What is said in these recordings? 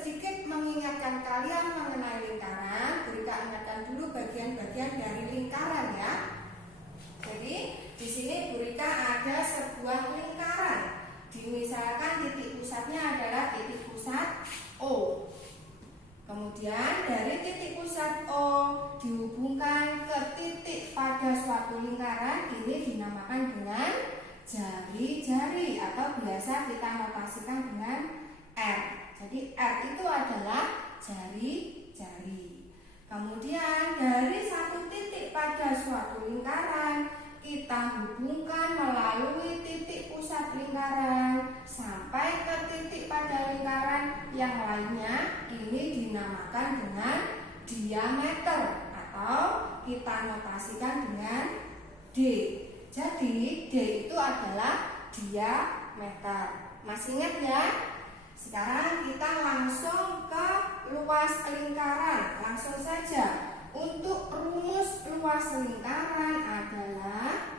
sedikit mengingatkan kalian mengenai lingkaran. Gurika ingatkan dulu bagian-bagian dari lingkaran ya. Jadi di sini Gurika ada sebuah lingkaran. Misalkan titik pusatnya adalah titik pusat O. Kemudian dari titik pusat O dihubungkan ke titik pada suatu lingkaran, ini dinamakan dengan jari-jari atau biasa kita notasikan dengan R. Jadi R itu adalah jari-jari. Kemudian dari satu titik pada suatu lingkaran kita hubungkan melalui titik pusat lingkaran sampai ke titik pada lingkaran yang lainnya, ini dinamakan dengan diameter atau kita notasikan dengan D. Jadi D itu adalah diameter. Masih ingat ya? Sekarang kita langsung ke luas lingkaran. Langsung saja. Untuk rumus luas lingkaran adalah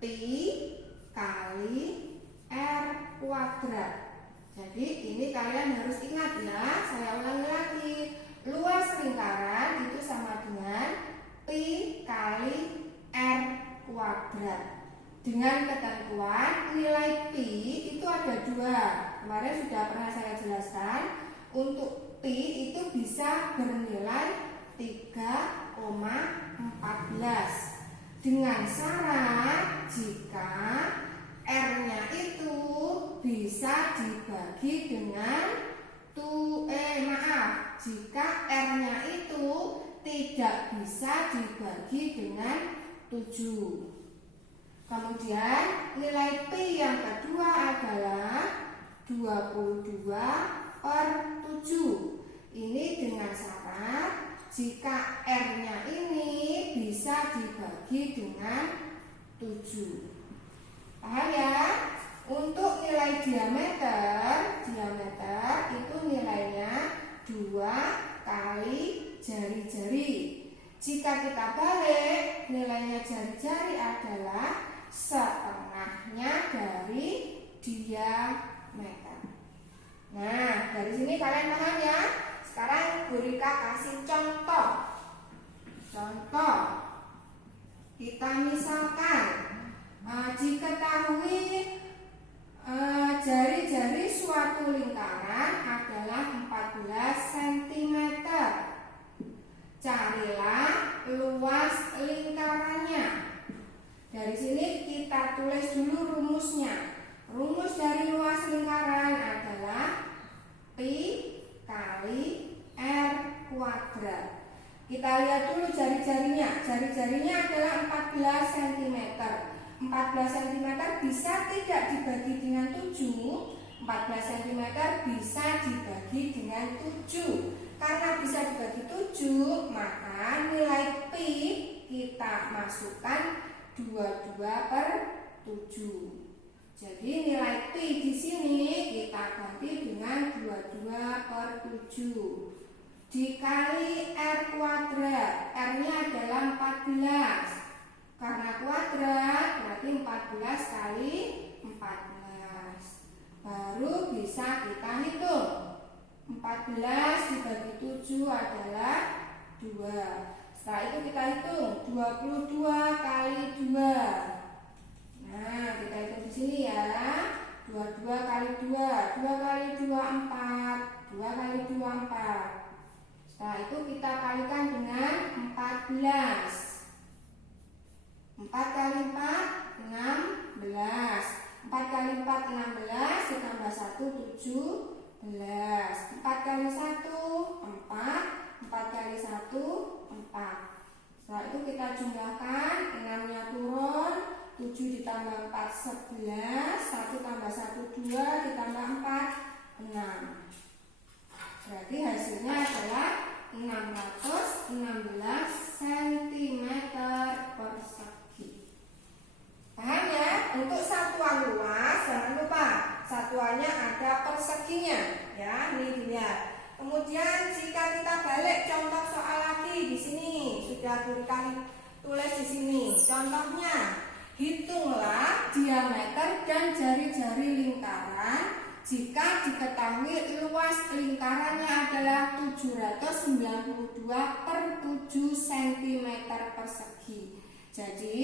pi kali R kuadrat. Jadi ini kalian harus ingat ya. Saya ulangi lagi. Luas lingkaran itu sama dengan pi kali R kuadrat. Dengan ketentuan nilai pi itu ada dua. Kemarin sudah pernah saya jelaskan. Untuk pi itu bisa bernilai 3,14 dengan syarat jika R-nya itu bisa dibagi dengan jika R-nya itu tidak bisa dibagi dengan 7. Kemudian nilai pi yang kedua adalah 22/7. Ini dengan syarat jika R-nya ini bisa dibagi dengan 7. Paham ya? Untuk nilai diameter itu nilainya 2 kali jari-jari. Jika kita balik, nilainya jari-jari adalah setengahnya dari diameter. Nah, dari sini kalian paham ya? Sekarang Gurika kasih contoh. Kita misalkan diketahui jari-jari suatu lingkaran adalah 14 cm. Carilah luas lingkarannya. Dari sini kita tulis dulu rumusnya. Rumus dari luas lingkaran adalah pi kali R kuadrat. Kita lihat dulu jari-jarinya. Jari-jarinya adalah 14 cm. 14 cm bisa tidak dibagi dengan 7. 14 cm bisa dibagi dengan 7. Karena bisa dibagi 7, maka nilai pi kita masukkan 22/7. Jadi nilai pi di sini kita ganti dengan 22/7 dikali R kuadrat. R-nya adalah 14. Karena kuadrat berarti 14 kali 14. Baru bisa kita hitung. 14 dibagi 7 adalah 2. Setelah itu kita hitung 22 kali 2. Nah, kita hitung di sini ya. 22 kali 2. 2 kali 2 4. 2 kali 2 4. Setelah itu kita kalikan dengan 14. 4 kali 4 16. 4 kali 4 16 ditambah 1 17. 4 kali 1 4. 4 kali 1 4. Setelah itu kita jumlahkan, 6-nya turun, 7 ditambah 4 11, 1 tambah 1 2, ditambah 4 6. Berarti hasilnya adalah 616 cm persegi. Paham ya? Untuk satuan luas jangan lupa satuannya ada perseginya ya, ini dilihat. Kemudian jika kita balik contoh soal lagi di sini sudah Gurika tulis di sini. Contohnya, hitunglah diameter dan jari-jari lingkaran jika diketahui luas lingkarannya adalah 792 per 7 cm persegi. Jadi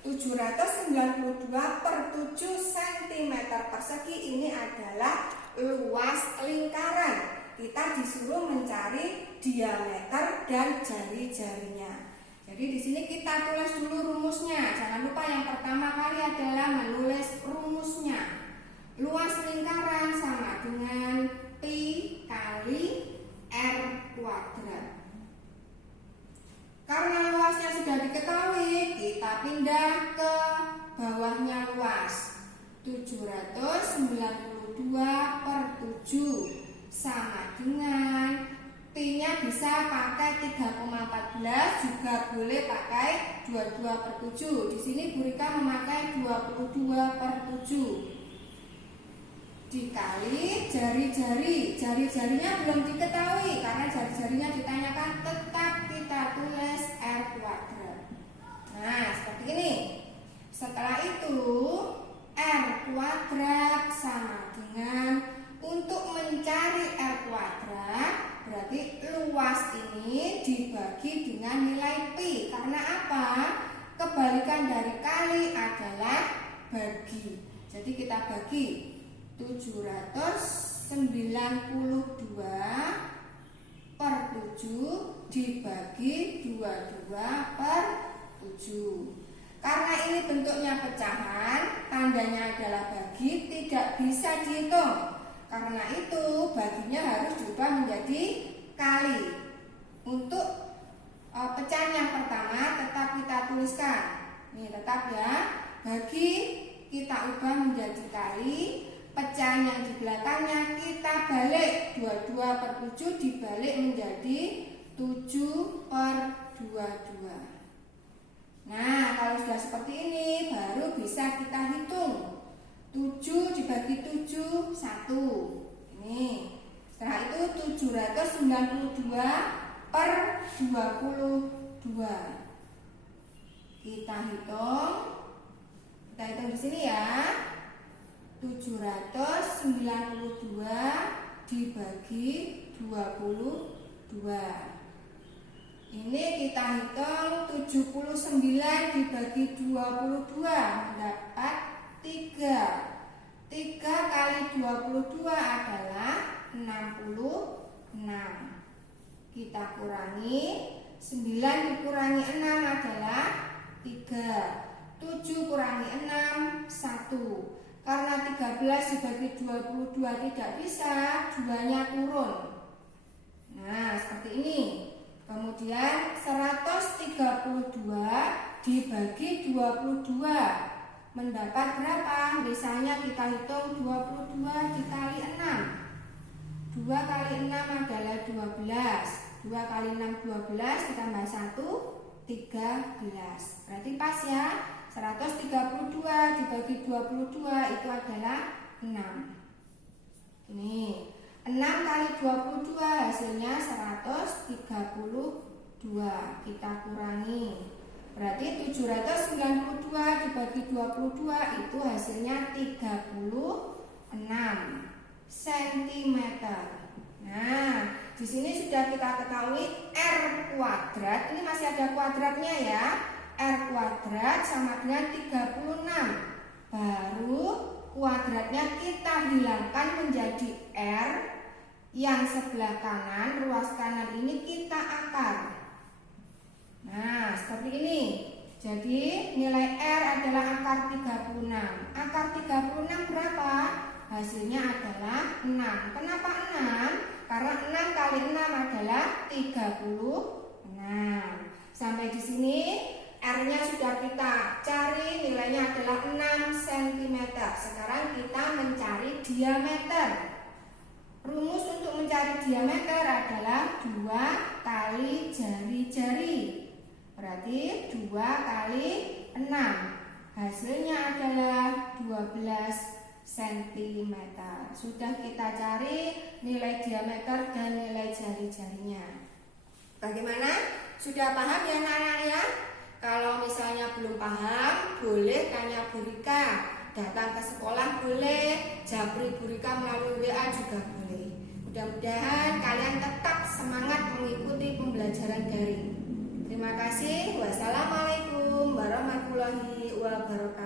792 per 7 cm persegi ini adalah luas lingkaran. Kita disuruh mencari diameter dan jari-jarinya. Jadi di sini kita tulis dulu rumusnya. Jangan lupa yang pertama kali adalah menulis rumusnya. Luas lingkaran sama dengan pi kali r kuadrat. Karena luasnya sudah diketahui, kita pindah ke bawahnya luas. 792 per 7 sama dengan P-nya bisa pakai 3,14, juga boleh pakai 22 per 7. Di sini Bu Rika memakai 22 per 7. Dikali jari-jari. Jari-jarinya belum diketahui karena jari-jarinya ditanyakan, tetap kita tulis R kuadrat. Nah, seperti ini. Setelah itu R kuadrat sama dengan, untuk mencari R kuadrat berarti luas ini dibagi dengan nilai Pi. Karena apa? Kebalikan dari kali adalah bagi. Jadi kita bagi 792 per 7 dibagi 22 per 7. Karena ini bentuknya pecahan, tandanya adalah bagi, tidak bisa dihitung. Karena itu baginya harus diubah menjadi kali. Untuk pecahan yang pertama tetap kita tuliskan. Ini tetap ya. Bagi kita ubah menjadi kali. Pecahan yang di belakangnya kita balik. 22 per 7 dibalik menjadi 7 per 22. Nah, kalau sudah seperti ini baru bisa kita hitung. 7 dibagi 7, 1. Ini. Setelah itu 792 per 22. Kita hitung. Kita hitung di sini ya. 792 dibagi 22. Ini kita hitung 79 dibagi 22 mendapat 3. 3 kali 22 adalah 66. Kita kurangi, 9 dikurangi 6 adalah 3. 7 kurangi 6, 1. Karena 13 dibagi 22 tidak bisa, 2-nya turun. Nah, seperti ini. Kemudian 132 dibagi 22 mendapat berapa? Misalnya kita hitung 22 dikali 6. 2 kali 6 adalah 12. 2 kali 6 12 ditambah 1 13. Berarti pas ya. 132 dibagi 22 itu adalah 6. Ini 6 kali 22 hasilnya 132. Kita kurangi. Berarti 792 dibagi 22 itu hasilnya 36 cm. Nah, di sini sudah kita ketahui R kuadrat. Ini masih ada kuadratnya ya. R kuadrat sama dengan 36. Baru kuadratnya kita hilangkan menjadi R. Yang sebelah kanan, ruas kanan ini kita akar. Nah, seperti ini. Jadi nilai R adalah akar 36. Akar 36 berapa? Hasilnya adalah 6. Kenapa 6? Karena 6 kali 6 adalah 36. Sampai di sini R-nya sudah kita cari, nilainya adalah 6 cm. Sekarang kita mencari diameter. Rumus untuk mencari diameter adalah 2 kali jari-jari. Berarti 2 kali 6. Hasilnya adalah 12 cm. Sudah kita cari nilai diameter dan nilai jari-jarinya. Bagaimana? Sudah paham ya anak-anak ya? Kalau misalnya belum paham, boleh tanya Bu Rika. datang ke sekolah boleh, japri Bu Rika melalui WA juga boleh. Mudah-mudahan kalian tetap semangat mengikuti pembelajaran daring. Terima kasih. Wassalamualaikum warahmatullahi wabarakatuh.